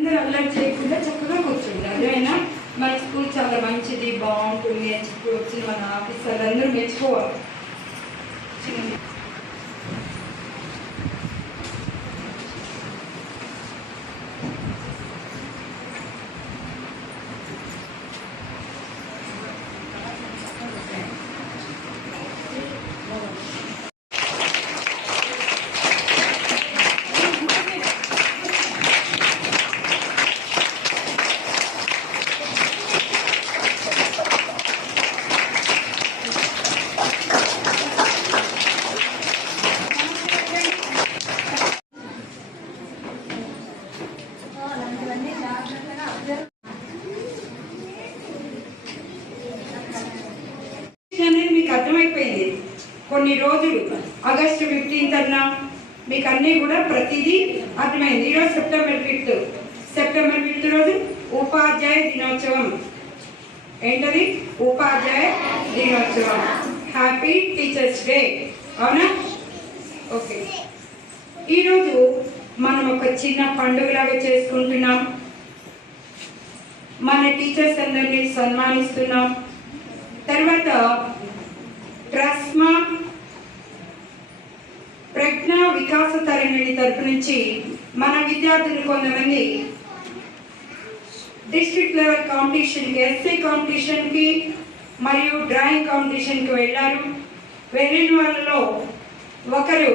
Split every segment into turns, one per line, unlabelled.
అందరూ అల్లరి చేయకుండా చక్కగా కూర్చుంది అదేనా మన స్కూల్ చాలా మంచిది బాగుంటుంది అని చెప్పి వచ్చిన మన ఆఫీసర్లు అందరూ మెచ్చుకోవాలి చిన్న అనేది మీకు అర్థమైపోయింది కొన్ని రోజులు. ఆగస్టు ఫిఫ్టీన్త్ అన్నా మీకు అన్నీ కూడా ప్రతిదీ అర్థమైంది. ఈరోజు సెప్టెంబర్ ఫిఫ్త్. సెప్టెంబర్ ఫిఫ్త్ రోజు ఉపాధ్యాయ దినోత్సవం. ఏంటది? ఉపాధ్యాయ దినోత్సవం. హ్యాపీ టీచర్స్ డే అవునా? ఓకే. ఈరోజు మనం ఒక చిన్న పండుగలాగా చేసుకుంటున్నాం. మన టీచర్స్ అందరినీ సన్మానిస్తున్నాం. తర్వాత ట్రస్మా ప్రజ్ఞ వికాస తరంగిణి తరపు నుంచి మన విద్యార్థులు కొంతమంది డిస్ట్రిక్ట్ లెవెల్ కాంపిటీషన్కి ఎస్సీ కాంపిటీషన్కి మరియు డ్రాయింగ్ కాంపిటీషన్కి వెళ్ళారు. వెళ్ళిన వాళ్ళలో ఒకరు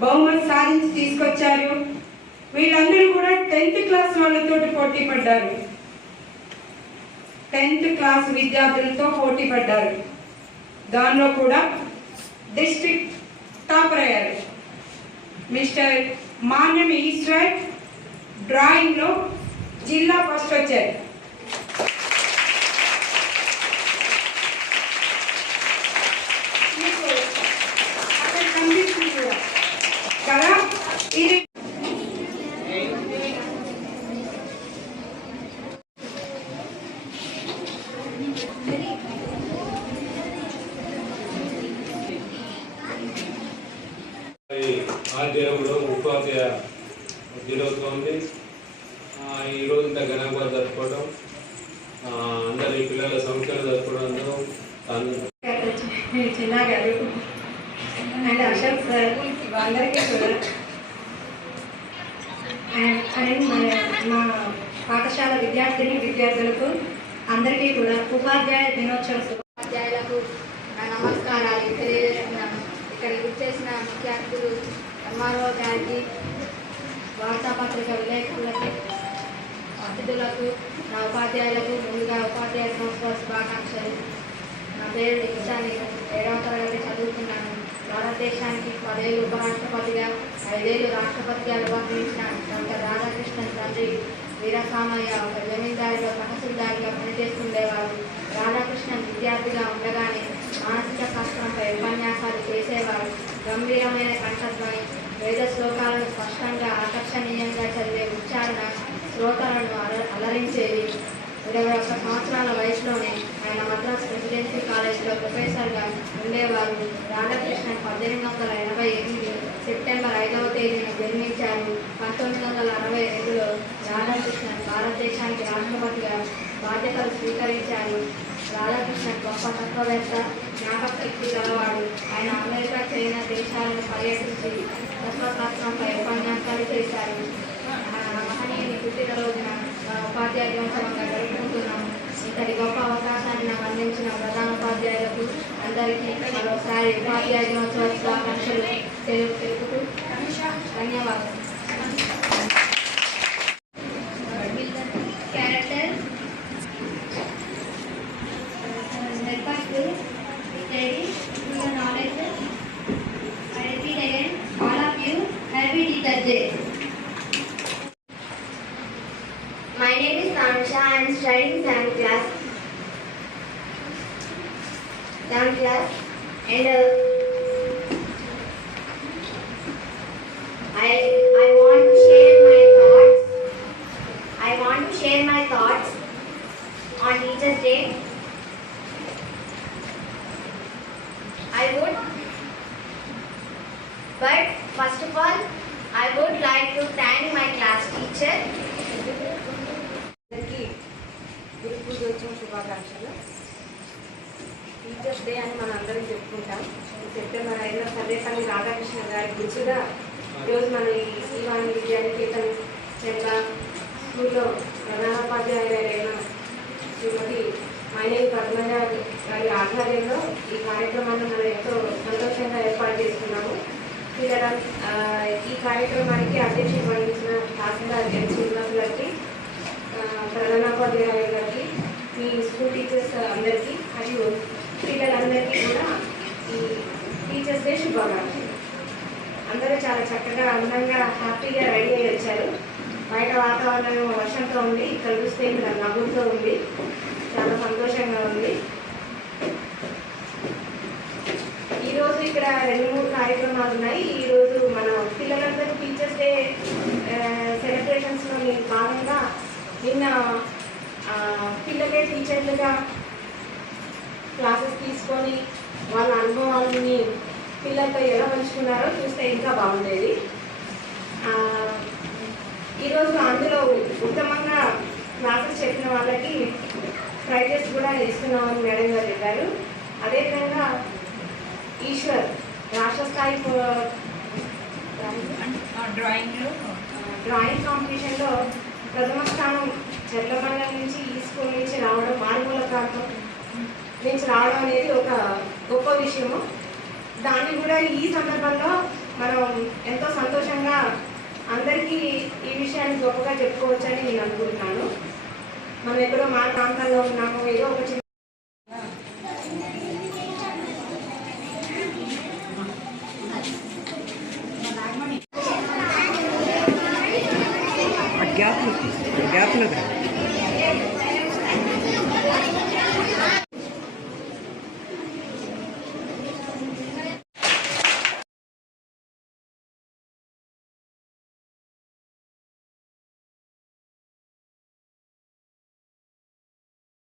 బహుమతి సాధించి తీసుకొచ్చారు. వీళ్ళందరూ కూడా టెన్త్ క్లాస్ వాళ్ళతో పోటీ పడ్డారు. టెన్త్ క్లాస్ విద్యార్థులతో పోటీ పడ్డారు. దానిలో కూడా డిస్ట్రిక్ట్ టాపర్ అయ్యారు మిస్టర్ మాన్యం ఈశ్వర్ డ్రాయింగ్లో జిల్లా ఫస్ట్ వచ్చారు మీకు అక్కడ కనిపిస్తుంది కూడా కదా ఇది
ఈ ఆధ్వర్యంలో ఉపాధ్యాయ దినోత్సవం ఉంది ఆ, ఈ రోజు ఇంత ఘనంగా జరుపుకోవడం ఆ, అందరి పిల్లల సంఖ్యలు జరుపుకోవడంలో
చిన్న గారు అండ్ అశోక్ సార్ అందరికీ కూడా. అండ్ అండ్ మన- మా పాఠశాల విద్యార్థిని విద్యార్థులకు అందరికీ కూడా ఉపాధ్యాయ దినోత్సవ
ఉపాధ్యాయులకు నా నమస్కారాలు తెలియజేస్తున్నాను. ఇక్కడికి వచ్చేసిన ముఖ్య అతిథులు ఎంఆర్ఓ గారికి వార్తాపత్రిక విలేకరులకు అతిథులకు నా ఉపాధ్యాయులకు ముందుగా ఉపాధ్యాయ సంస్థ శుభాకాంక్షలు. నా పేరు నిమిషాని ఏడవ తరగతి చదువుతున్నాను. భారతదేశానికి పదేళ్ళు ఉపరాష్ట్రపతిగా ఐదేళ్ళు రాష్ట్రపతిగా నిర్వహించిన డాక్టర్ రాధాకృష్ణన్ తండ్రి వీరసామయ్య ఒక జమీందారిగా తహసీల్దారిగా పనిచేస్తుండేవారు. రాధాకృష్ణన్ విద్యార్థిగా ఉండగానే మానసిక శాస్త్రంపై ఉపన్యాసాలు చేసేవారు. గంభీరమైన కంఠధ్వని వేద శ్లోకాలను స్పష్టంగా ఆకర్షణీయంగా చదివే ఉచ్చారణ శ్రోతలను అల- అలరించేవి ఇరవై ఒక్క సంవత్సరాల వయసులోనే ఆయన మద్రాస్ ప్రెసిడెన్సీ కాలేజీలో ప్రొఫెసర్గా ఉండేవారు. రాధాకృష్ణ పద్దెనిమిది వందల ఎనభై ఎనిమిది సెప్టెంబర్ ఐదవ తేదీన జన్మించారు. పంతొమ్మిది వందల అరవై ఐదులో రాధాకృష్ణన్ భారతదేశానికి రాష్ట్రపతిగా బాధ్యతలు స్వీకరించారు. బాలకృష్ణ గొప్ప తత్వవేత్త జ్ఞాపకశక్తి గలవాడు ఆయన అమెరికా చైనా దేశాలను పర్యటించి తత్వశాస్త్రంపై ఉపన్యాసాలు చేశారు. మహనీయుని పుట్టిన రోజున ఉపాధ్యాయ దినోత్సవంగా జరుపుకుంటున్నాము ఇంతటి గొప్ప అవకాశాన్ని నాకు అందించిన ప్రధాన ఉపాధ్యాయులకు అందరికీ మరోసారి ఉపాధ్యాయ దినోత్సవ శుభాకాంక్షలు తెలుపుతూ ధన్యవాదాలు. Studying class. Seventh class, and uh, I I want to share my thoughts. I want to share my thoughts on Teachers' Day. I would, but first of all, I would like to thank my class teacher
శుభాకాంక్షలు teachers day అని మనం అందరం చెప్పుకుంటాం. September ఐదున సర్వేపల్లి రాధాకృష్ణ గారి గుర్తుగా ఈరోజు మన ఈ శ్రీవాణి విద్యానికేతన్ చెంద స్కూల్లో ప్రధానోపాధ్యాయులైన శ్రీమతి మైనేని పద్మజ గారి ఆధ్వర్యంలో ఈ కార్యక్రమాన్ని మనం ఎంతో సంతోషంగా ఏర్పాటు చేస్తున్నాము. ఈ కార్యక్రమానికి అధ్యక్షత వహించిన తహసీల్దార్ ఎన్ శ్రీనివాస్ గారికి ఆ, ప్రధానోపాధ్యాయులు గారికి మీ స్కూల్ టీచర్స్ అందరికీ మరియు పిల్లలందరికీ కూడా ఈ టీచర్స్ డే శుభాకాంక్షలు అందరూ చాలా చక్కగా అందంగా హ్యాపీగా రెడీ అయ్యి వచ్చారు. బయట వాతావరణం వర్షంతో ఉంది ఇక్కడ చూస్తే ఇక్కడ నవ్వుతో ఉంది. చాలా సంతోషంగా ఉంది. ఈరోజు ఇక్కడ రెండు మూడు కార్యక్రమాలు ఉన్నాయి. ఈరోజు మన పిల్లలందరూ టీచర్స్ డే సెలబ్రేషన్స్లో నేను భాగంగా నిన్న పిల్లలే టీచర్లుగా క్లాసెస్ తీసుకొని వాళ్ళ అనుభవాలని పిల్లలతో ఎలా పంచుకున్నారో చూస్తే ఇంకా బాగుండేది. ఈరోజు అందులో ఉత్తమంగా క్లాసెస్ చెప్పిన వాళ్ళకి ప్రైజెస్ కూడా ఇస్తున్నామని మేడం గారు చెప్పారు. అదేవిధంగా ఈశ్వర్ రాష్ట్ర స్థాయి
డ్రాయింగ్లో
డ్రాయింగ్ కాంపిటీషన్లో ప్రథమ స్థానం చెర్లమండలం నుంచి ఈ స్కూల్ నుంచి రావడం మారుమూల ప్రాంతం నుంచి రావడం అనేది ఒక గొప్ప విషయము. దాన్ని కూడా ఈ సందర్భంలో మనం ఎంతో సంతోషంగా అందరికీ ఈ విషయాన్ని గొప్పగా చెప్పుకోవచ్చని నేను అనుకుంటున్నాను. మనం ఎక్కడో మా ప్రాంతాల్లో ఉన్నాము ఏదో ఒక